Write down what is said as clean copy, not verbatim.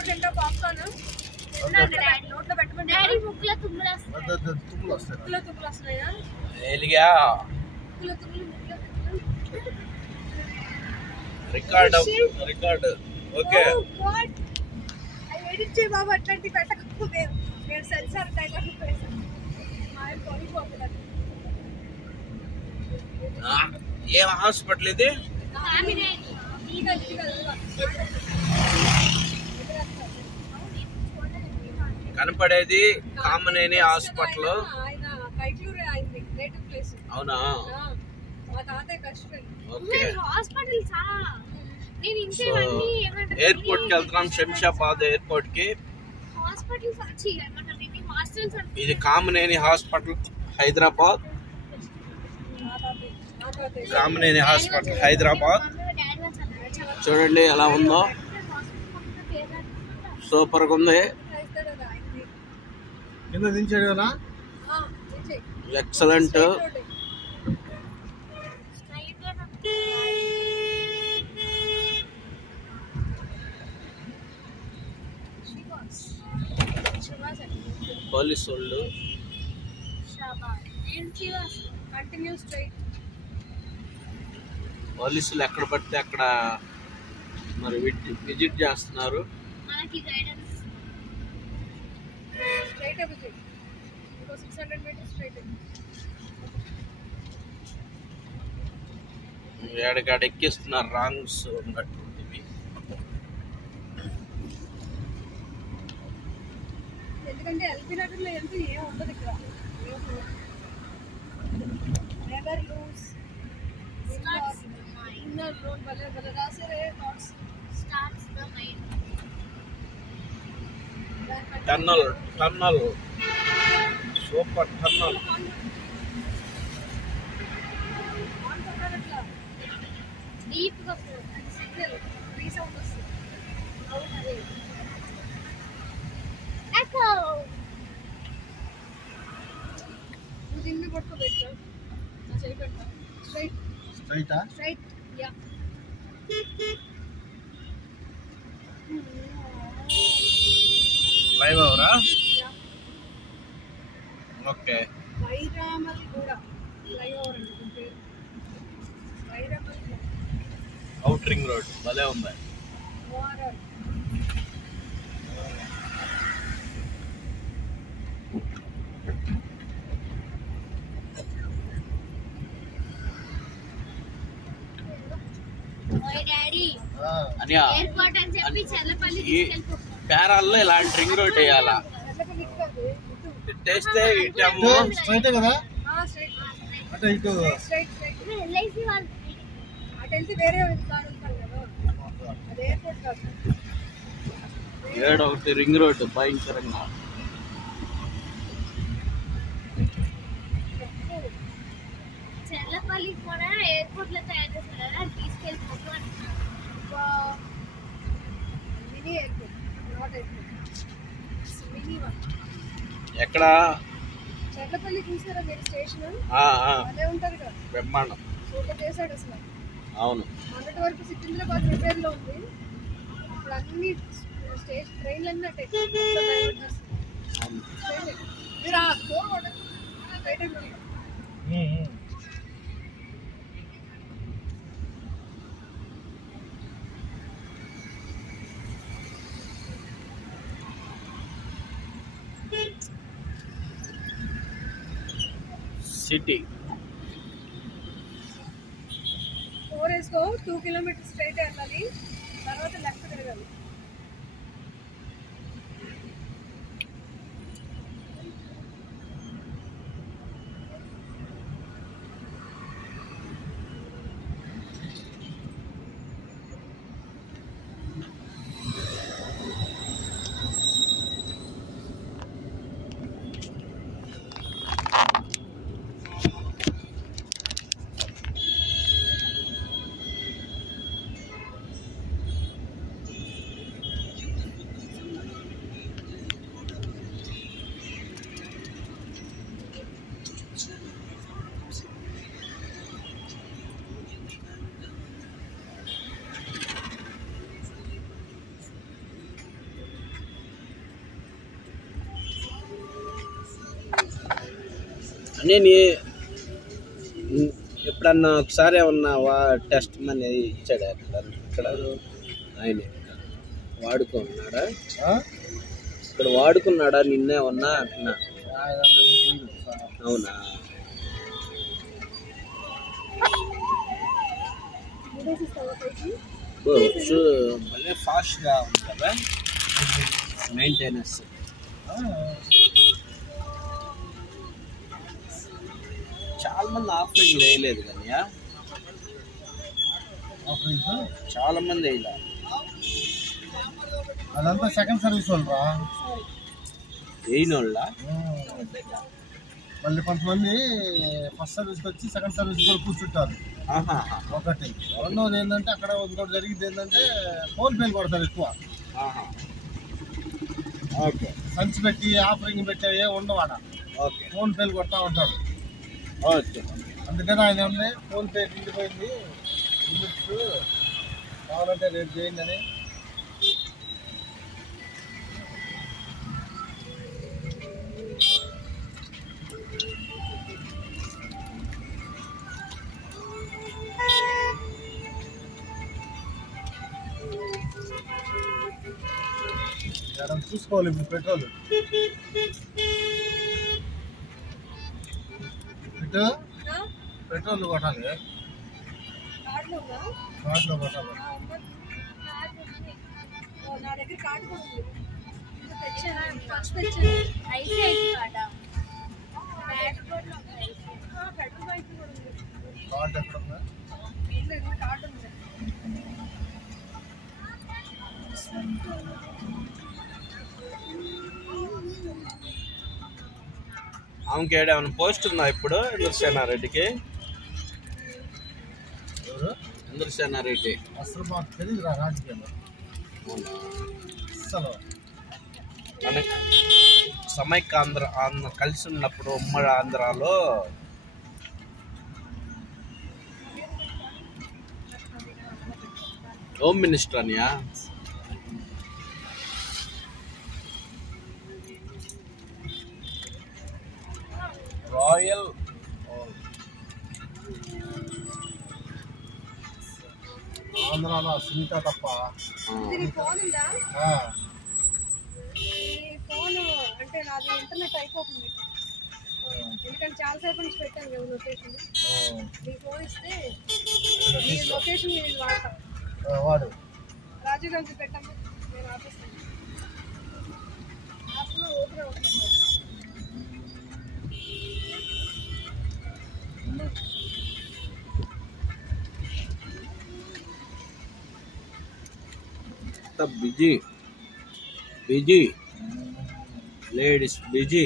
ఎప్పుడు తింటా పాప్కార్న్ నోట్లో పెట్టుకుంటే ముక్కులో తుమ్ములు వస్తున్నాయా? Record okay. ఎడిట్ చేయి బాబు, అట్లాంటి పెట్టకు. నేను సెన్సార్ డైలాగ్ ఏం హాస్పిటల్ ఇది? కనపడేది కామనేని హాస్పిటల్. అవునా? ఎయిర్పోర్ట్ కి వెళ్తున్నాం, శంషాబాద్ ఎయిర్పోర్ట్ కి. ఇది కామనేని హాస్పిటల్ హైదరాబాద్. కామనేని హాస్పిటల్ హైదరాబాద్. చూడండి ఎలా ఉందో, సూపర్ గా ఉంది. ఎక్సలెంట్. పోలీసు వాళ్ళు పోలీసులు ఎక్కడ పడితే అక్కడ మరి విజిట్ చేస్తున్నారు. ఏడగాడ ఎక్కిస్తున్నారు రాంగ్స్ ఉన్నటువంటివి. ఎందుకంటే ఎల్బీ నగర్ లో వెళ్తే ఏం ఉండదు ఇక్కడ. నెవర్ లూజ్ ఇన్నర్ రోడ్ భలే భలే రాసారే. Thoughts starts the mind. Tunnel super tunnel. Deep గా సిగ్నల్ రీసౌండ్ వస్తుంది. అవునదే ఎకో. నువ్వు దీన్ని పట్టుకోబెట్టా నా చేయి పెట్టా. స్ట్రైట్ యా. లైవ్ అవరా? ఓకే. వైరామల్ కూడా లైవ్ అవర్ అనుకుంటే. వైరామల్ అవుట్ రింగ్ రోడ్ భలే ఉంది. వారర్ పేరాల్లో ఇలాంటి రింగ్ రోడ్ వేయాలా? తెస్తే ఇటేమో స్ట్రైట్ కదా, అటు ఇటు ఏడు ఒకటి రింగ్ రోడ్ భయంకరంగా. చెర్లపల్లి కూడా ఎయిర్పోర్ట్ లో తయారు చేస్తారు కదా, తీసుకెళ్ళిపోతారు. ఎక్కడ చెర్లపల్లి చూసారా మీరు? స్టేషన్ అదే ఉంటది కదా, బ్రహ్మాండం సూపర్ చేశాడు అసలు. అవును. మొన్నటి వరకు సికింద్రాబాద్ రిపేర్ లో ఉంది, ఇప్పుడు అన్ని ట్రైన్లు అన్నీ అట్టే. మీరు ఆ డోర్ బయట సిటీ 4 వేసుకో. 2 కిలోమీటర్స్ స్ట్రైట్ వెళ్ళాలి, తర్వాత లెఫ్ట్ తిరగాలి. నేను ఎప్పుడన్నా ఒకసారి ఏమన్నా టెస్ట్ మనీ ఇచ్చాడు ఇక్కడ ఆయన వాడుకున్నాడా ఇక్కడ వాడుకున్నాడా నిన్నేమన్నా అంటున్నా అవునా భలే ఫాస్ట్గా ఉంది కదా మెయింటెనెన్స్ చాలా మంది ఆఫరింగ్ వేయలేదు కానీ చాలా మంది వేయలే అదంతా సెకండ్ సర్వీస్ వాళ్ళరా వేయనోళ్ళ మళ్ళీ కొంతమంది ఫస్ట్ సర్వీస్కి వచ్చి సెకండ్ సర్వీస్ కూడా కూర్చుంటారు ఒకటి. రెండవది ఏంటంటే అక్కడ ఇంకోటి జరిగింది ఏంటంటే ఫోన్ పేలు కొడతారు ఎక్కువ. ఓకే సంచి పెట్టి ఆఫరింగ్ పెట్టి ఏ ఉండవాడ ఓకే ఫోన్ పేలు కొడతా ఉంటారు. ఓకే అందుకని ఆయన ఫోన్ పే నిండిపోయింది లిమిట్స్ కావాలంటే రేపు చేయండి అని. చూసుకోవాలి ఇప్పుడు పెట్రోల్ పెట్రోల్ కొట్టాలి కార్డులో కొట్టాలి. నా దగ్గర కార్డు కూడా ఉంది. కార్డు ఎక్కడ ఉందా? కార్డు ఉంది. ఆమెకి ఏమైనా పోస్ట్ ఉందా ఇప్పుడు ఇంద్రసేనారెడ్డికి? ఇంద్రసేనారెడ్డి అసలు మాకు తెలియదురా రాజకీయాలు అసలు. మన సమైక్య ఆంధ్ర కలిసి ఉన్నప్పుడు ఉమ్మడి ఆంధ్రాలో హోమ్ మినిస్టర్ అనియా రాయల్ ఆంధ్రాలో సునీత తప్ప. ఇది ఫోన్ ఉందా? ఈ ఫోన్ అంటే నాది ఇంటర్నెట్ అయిపోతుంది. ఎందుకంటే చాలాసేపు నుంచి పెట్టాను కదా లొకేషన్. ఈ ఫోన్ ఇస్తే ఈ లొకేషన్ నేను వాడతాం. వాడు రాజీవ్ గాంధీ పెట్టాము. నేను ఆపేస్తాను. యాప్లో ఓపెన్ అవుతుంది. Busy busy ladies busy.